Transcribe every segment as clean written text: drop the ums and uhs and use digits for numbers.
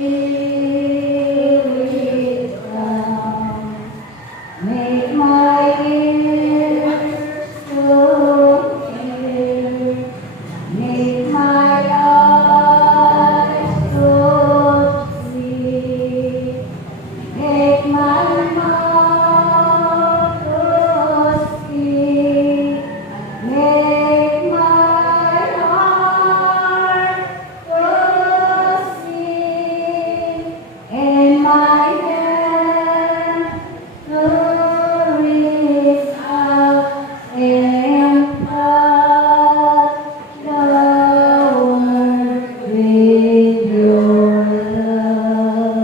Make my ears so clear, make my eyes so sweet, make my mouth so sweet, make my heart so sweet, and my hand to reach out and touch the world with your love.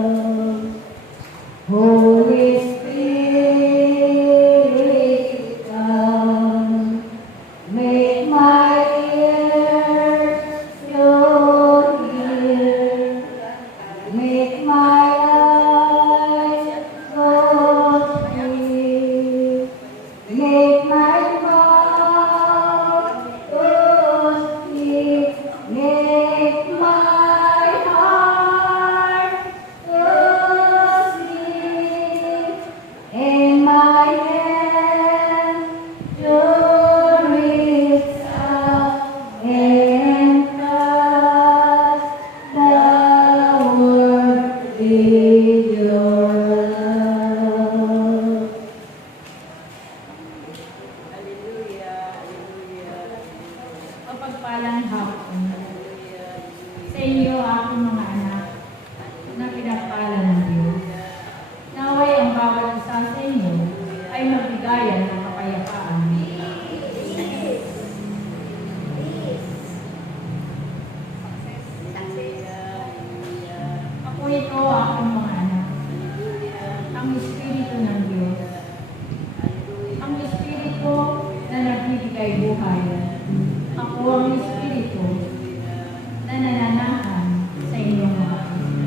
Holy Spirit, come, make my ears your ear, make my eyes so sweet, make my mouth so sweet, make my heart so sweet, and my hand to reach out and touch the world with your love. Mapagpalang hapon sa inyo aking mga anak na pinagpala ng Diyos. Naway ang bawat isa sa inyo ay magbigayan ng kapayapaan. Ako ito aking mga anak, ang Espiritu ng Diyos. Ang Espiritu na nagbibigay buhay. Ako ang Espiritu na nananahan sa inyong mga puso.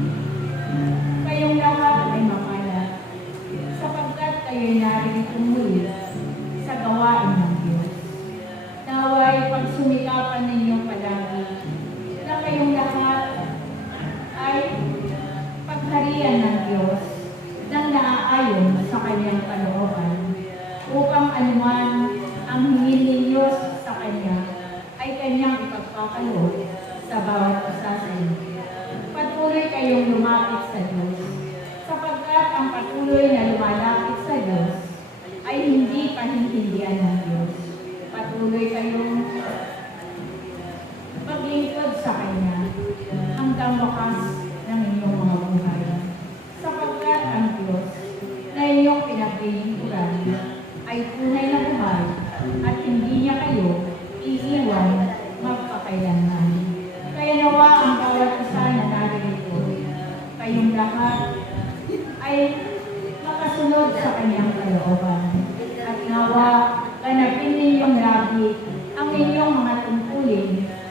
Kayong lahat ay mapalad, sapagkat kayo'y narito muli sa gawain ng Diyos. Naway pagsumikapan ninyo palagi na kayong lahat ay pagharian ng Diyos nang naaayon sa kanyang kalooban, upang anuman ang hingin ninyo sa kanya ay kanyang ipagpakaloob sa bawat isa sa inyo. Patuloy kayong lumapit sa Diyos, sapagkat ang patuloy na lumalapit sa Diyos ay hindi pahintindihan ng Diyos. Patuloy kayong maglingkod sa Kanya hanggang wakas ng inyong mga buhay. Sapagkat ang Diyos na inyong pinaglilingkuran ay tunay na buhay at hindi niya kayo iiwan magpakailanman. Kaya nawa ang bawat isa na narito, kayong lahat ay makasunod sa kanyang kalooban. At nawa, ganapin ninyong lagi ang inyong mga tungkulin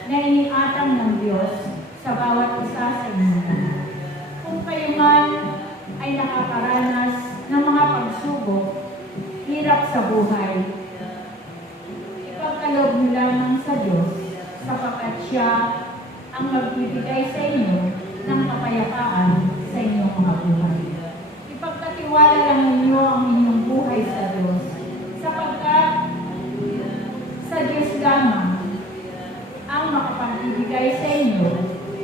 na iniatang ng Diyos sa bawat isa sa inyo. Kung kayo man ay nakakaranas ng mga pagsubok, hirap sa buhay, ipagkaloob niyo lamang sa Diyos, sapagkat Siya ang magbibigay sa inyo ng kapayapaan sa inyong mga buhay. Ipagkatiwala lang ninyo ang inyong buhay sa Diyos, sapagkat sa Diyos lamang ang makapagbibigay sa inyo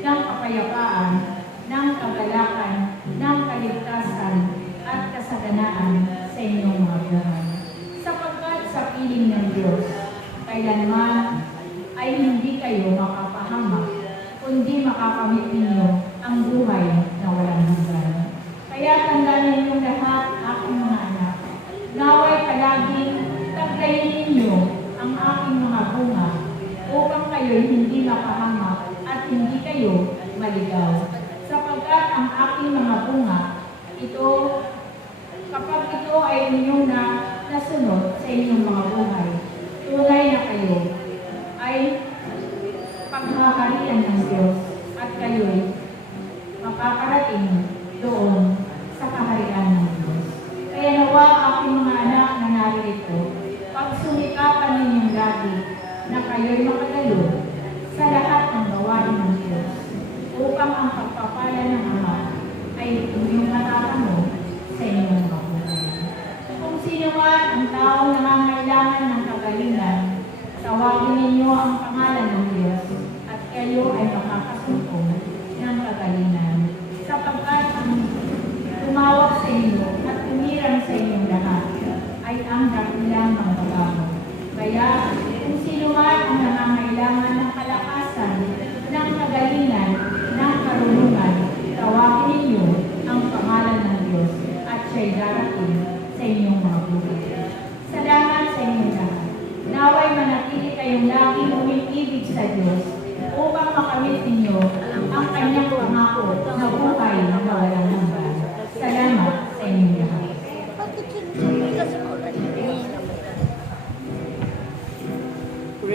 ng kapayapaan, ng kagalakan, ng kaligtasan, at kasaganaan sa inyong mga buhay. Sapagkat sa piling ng Diyos, kailanman ay hindi kayo makapahamak, kundi makakamit ninyo ang buhay na walang hanggan. Kaya tandaan ninyong lahat, aking mga anak, naway palaging taglayin ninyo ang aking mga bunga upang kayo'y hindi makahamak at hindi kayo maligaw. Sapagkat ang aking mga bunga, kapag ito ay inyong nasunod sa inyong mga buhay, tunay na kayo ay paghaharian ng Diyos at kayo'y makakarating doon sa kaharian ng Diyos. Kaya nawa aking mga anak na narito, pagsumikapan ninyong lagi na kayo'y makadalo sa lahat ng gawain ng Diyos upang ang pagpapala ng Ama darating sa inyong mga buhay. Salamat sa inyong lahat. Naway manatili kayong laging umiibig sa Diyos upang makamit ninyo ang kanyang pangako na